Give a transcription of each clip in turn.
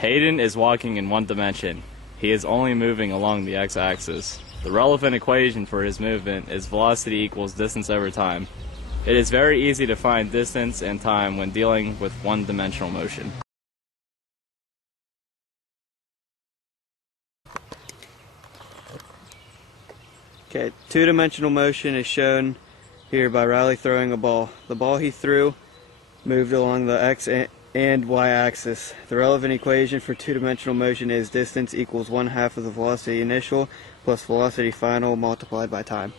Hayden is walking in one dimension. He is only moving along the x-axis. The relevant equation for his movement is velocity equals distance over time. It is very easy to find distance and time when dealing with one-dimensional motion. Okay, two-dimensional motion is shown here by Riley throwing a ball. The ball he threw moved along the x and y-axis. The relevant equation for two-dimensional motion is distance equals 1/2 of the velocity initial plus velocity final multiplied by time.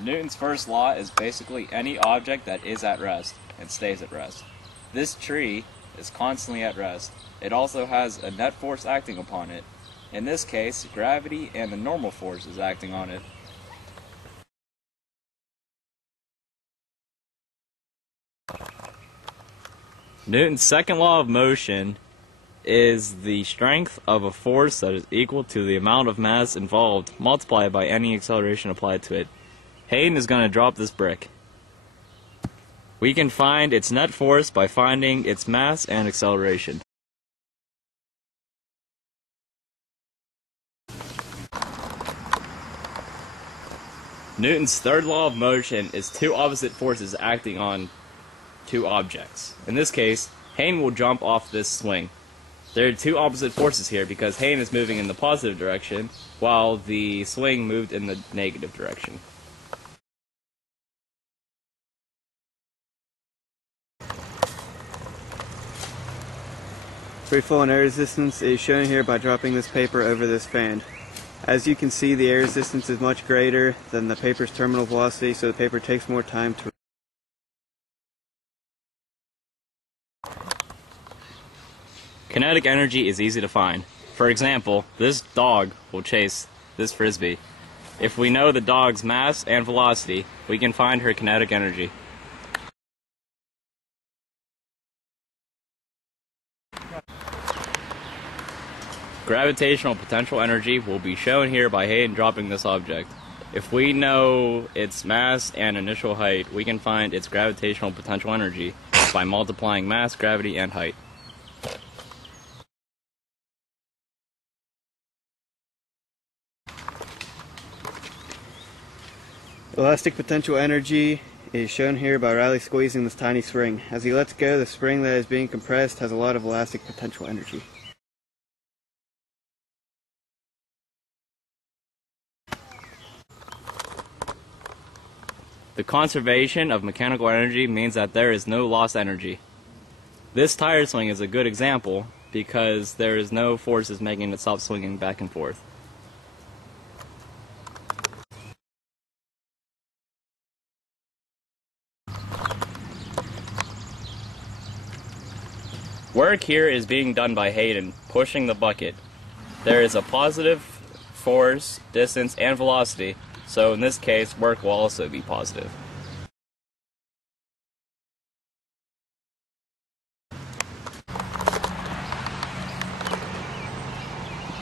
Newton's first law is basically any object that is at rest and stays at rest. This tree is constantly at rest. It also has a net force acting upon it. In this case, gravity and the normal force is acting on it. Newton's second law of motion is the strength of a force that is equal to the amount of mass involved multiplied by any acceleration applied to it. Hayden is going to drop this brick. We can find its net force by finding its mass and acceleration. Newton's third law of motion is two opposite forces acting on two objects. In this case, Hayden will jump off this swing. There are two opposite forces here because Hayden is moving in the positive direction while the swing moved in the negative direction. Free flow and air resistance is shown here by dropping this paper over this fan. As you can see, the air resistance is much greater than the paper's terminal velocity, so the paper takes more time to. Kinetic energy is easy to find. For example, this dog will chase this frisbee. If we know the dog's mass and velocity, we can find her kinetic energy. Gravitational potential energy will be shown here by Hayden dropping this object. If we know its mass and initial height, we can find its gravitational potential energy by multiplying mass, gravity, and height. Elastic potential energy is shown here by Riley squeezing this tiny spring. As he lets go, the spring that is being compressed has a lot of elastic potential energy. The conservation of mechanical energy means that there is no lost energy. This tire swing is a good example because there is no forces making it stop swinging back and forth. Work here is being done by Hayden, pushing the bucket. There is a positive force, distance, and velocity, so in this case, work will also be positive.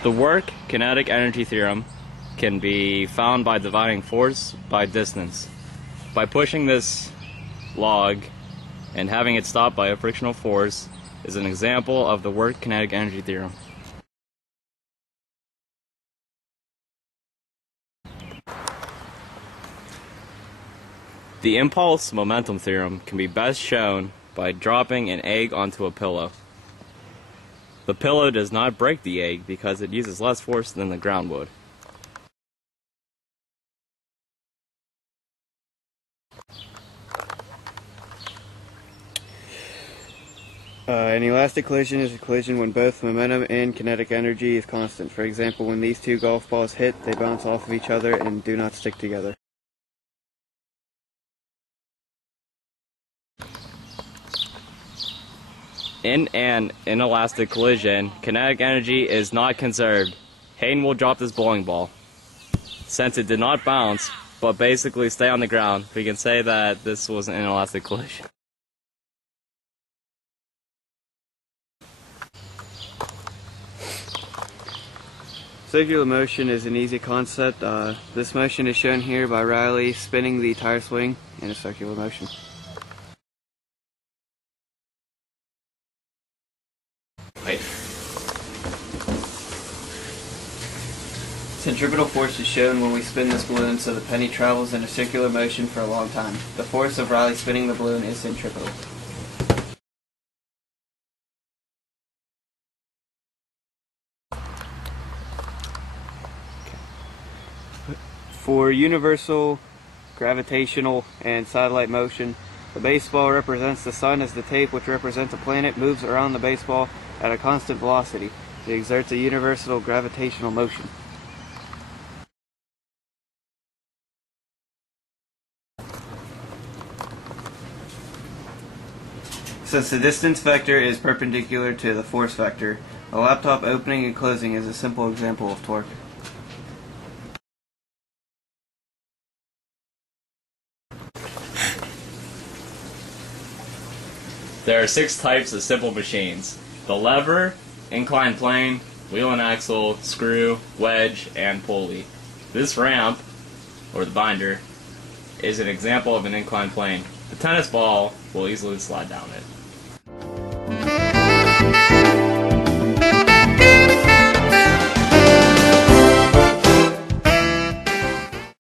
The work kinetic energy theorem can be found by dividing force by distance. By pushing this log and having it stopped by a frictional force is an example of the work kinetic energy theorem. The impulse momentum theorem can be best shown by dropping an egg onto a pillow. The pillow does not break the egg because it uses less force than the ground would. An elastic collision is a collision when both momentum and kinetic energy is constant. For example, when these two golf balls hit, they bounce off of each other and do not stick together. In an inelastic collision, kinetic energy is not conserved. Hayden will drop this bowling ball. Since it did not bounce, but basically stay on the ground, we can say that this was an inelastic collision. Circular motion is an easy concept. This motion is shown here by Riley spinning the tire swing in a circular motion. Wait. Centripetal force is shown when we spin this balloon so the penny travels in a circular motion for a long time. The force of Riley spinning the balloon is centripetal. For universal, gravitational, and satellite motion, the baseball represents the sun as the tape which represents a planet moves around the baseball at a constant velocity. It exerts a universal gravitational motion. Since the distance vector is perpendicular to the force vector, a laptop opening and closing is a simple example of torque. There are 6 types of simple machines: the lever, inclined plane, wheel and axle, screw, wedge, and pulley. This ramp, or the binder, is an example of an inclined plane. The tennis ball will easily slide down it.